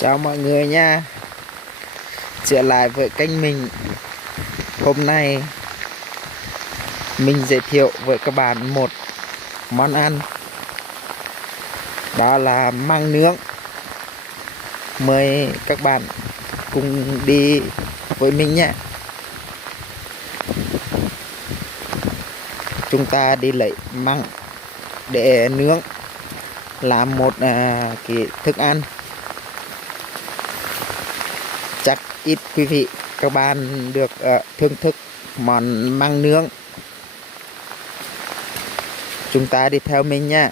Chào mọi người nha. Trở lại với kênh mình. Hôm nay mình giới thiệu với các bạn một món ăn, đó là măng nướng. Mời các bạn cùng đi với mình nhé. Chúng ta đi lấy măng để nướng, làm một cái thức ăn. Chắc ít quý vị các bạn được thưởng thức món măng nướng. Chúng ta đi theo mình nha.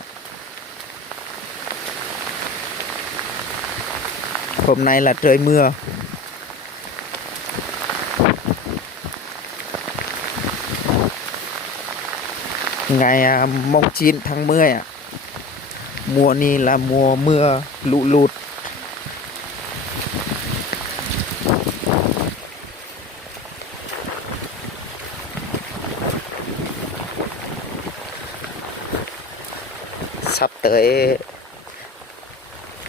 Hôm nay là trời mưa. Ngày mùng 9 tháng 10 mùa này là mùa mưa lũ lụt. Sắp tới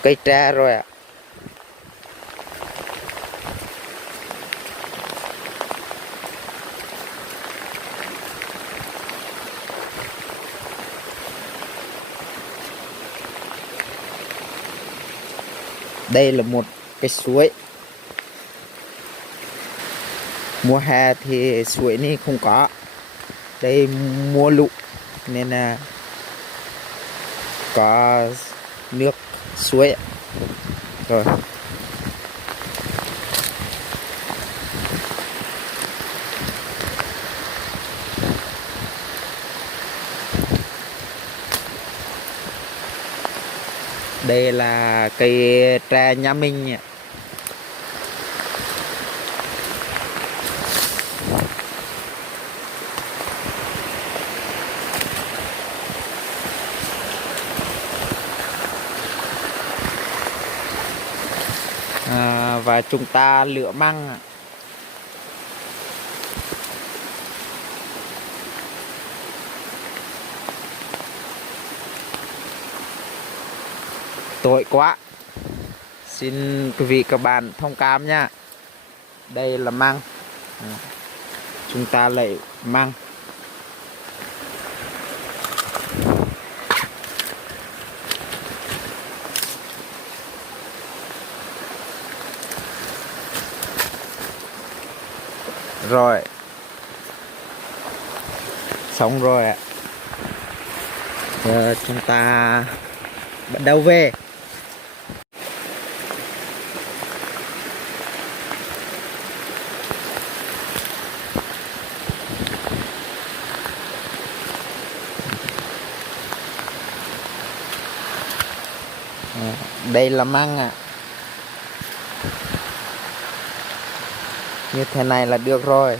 cây tre rồi ạ. Đây là một cái suối. Mùa hè thì suối này không có. Đây mùa lũ nên là có nước suối rồi. Đây là cây tre nhà mình. Và chúng ta lựa măng. Tội quá, xin quý vị các bạn thông cảm nha. Đây là măng. Chúng ta lấy măng. Rồi, xong rồi ạ. Giờ chúng ta bắt đầu về. Đây là măng ạ. Như thế này là được rồi.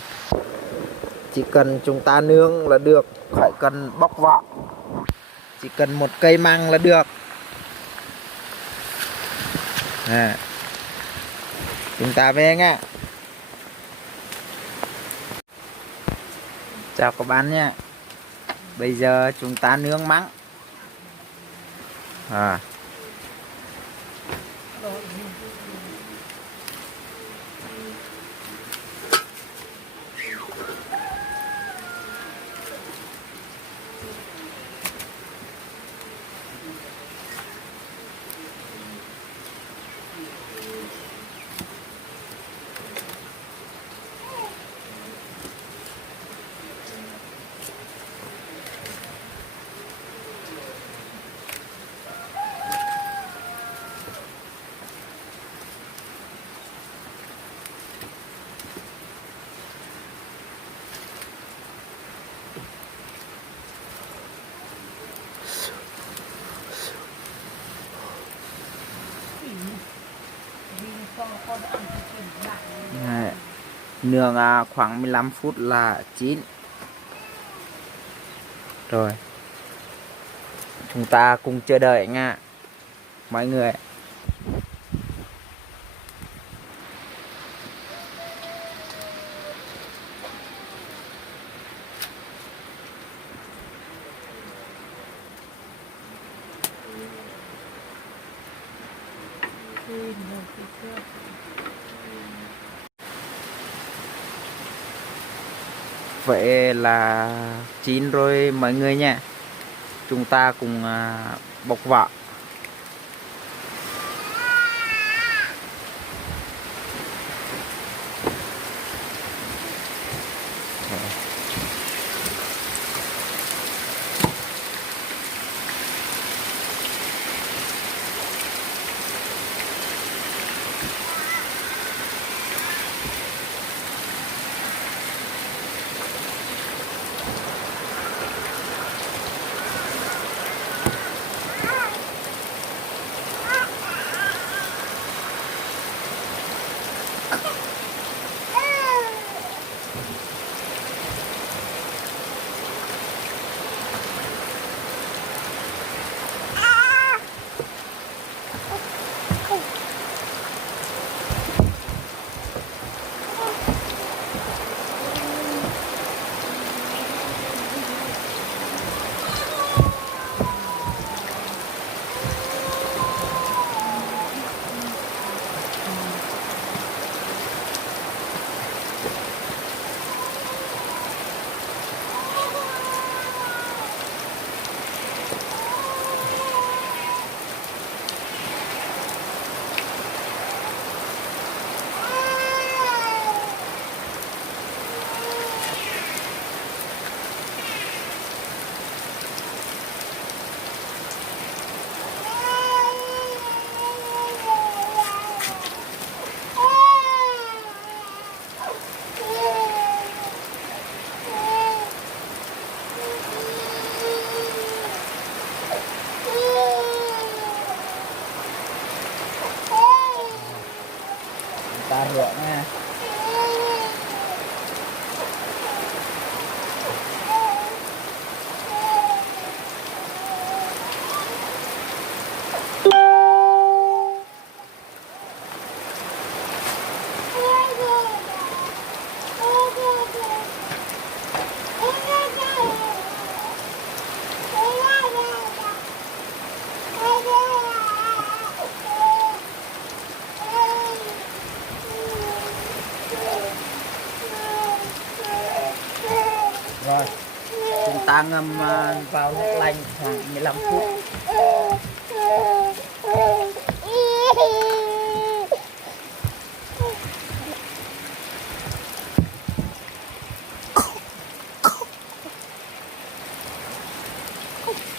Chỉ cần chúng ta nướng là được, khỏi cần bóc vỏ. Chỉ cần một cây măng là được. Chúng ta về nha. Chào các bạn nhé. Bây giờ chúng ta nướng măng. Nướng khoảng 15 phút là chín. Rồi, chúng ta cùng chờ đợi nha mọi người. Vậy là chín rồi mọi người nha. Chúng ta cùng bọc vỏ. Ta rửa nha. Rồi, chúng ta ngâm vào nước lạnh khoảng 15 phút.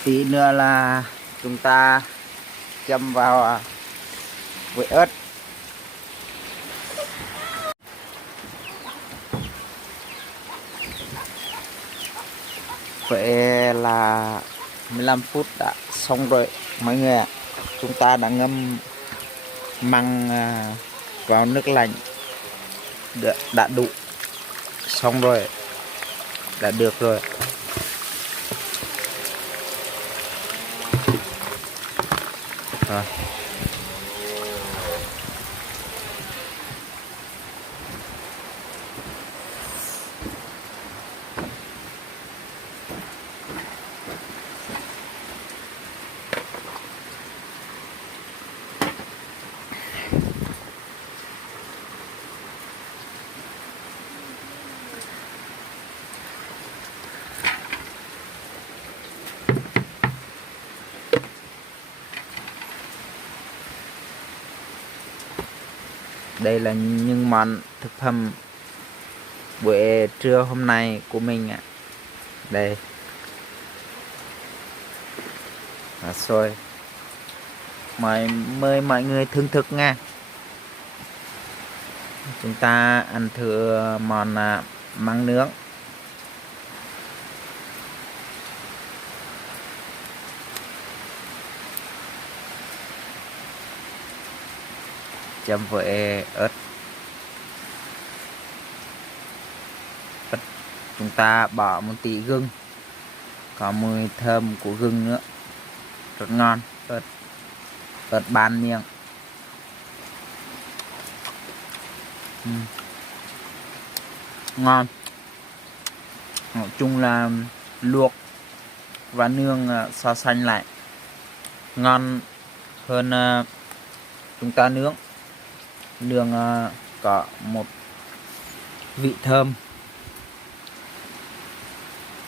Tí nữa là chúng ta châm vào với ớt. Vậy là 15 phút đã xong rồi mọi người ạ. Chúng ta đã ngâm măng vào nước lạnh đã đủ xong rồi, đã được rồi. Rồi. Đây là những món thực phẩm buổi trưa hôm nay của mình ạ. Đây là xôi. Mời mọi người thưởng thức nha. Chúng ta ăn thử món măng nướng. Chấm với ớt. Chúng ta bỏ một tí gừng, có mùi thơm của gừng nữa, rất ngon. Ớt ban miệng. Ngon. Nói chung là luộc và nướng so sánh lại ngon hơn chúng ta nướng. Nướng có một vị thơm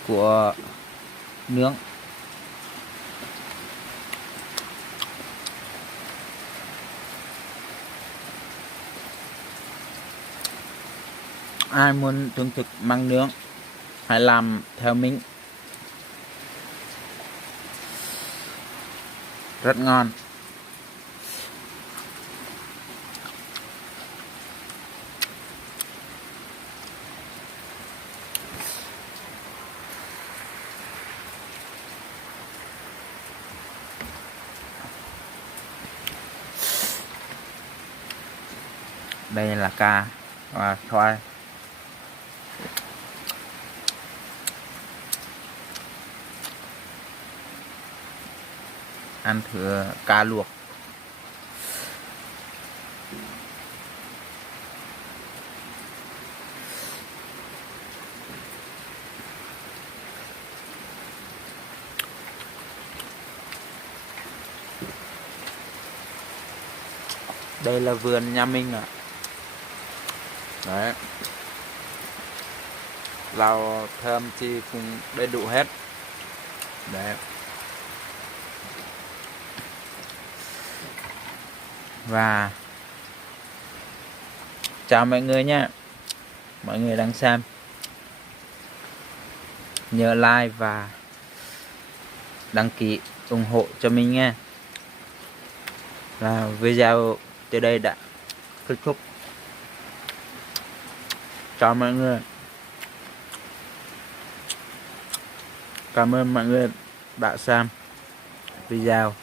của nướng. Ai muốn thưởng thức măng nướng hãy làm theo mình, rất ngon. Đây là cà và khoai. Ăn thử cá luộc. Đây là vườn nhà mình ạ. Đấy, rau thơm chi cũng đầy đủ hết. Đấy. Và chào mọi người nhé. Mọi người đang xem, nhớ like và đăng ký ủng hộ cho mình nha. Và video tới đây đã kết thúc. Chào mọi người. Cảm ơn mọi người đã xem video.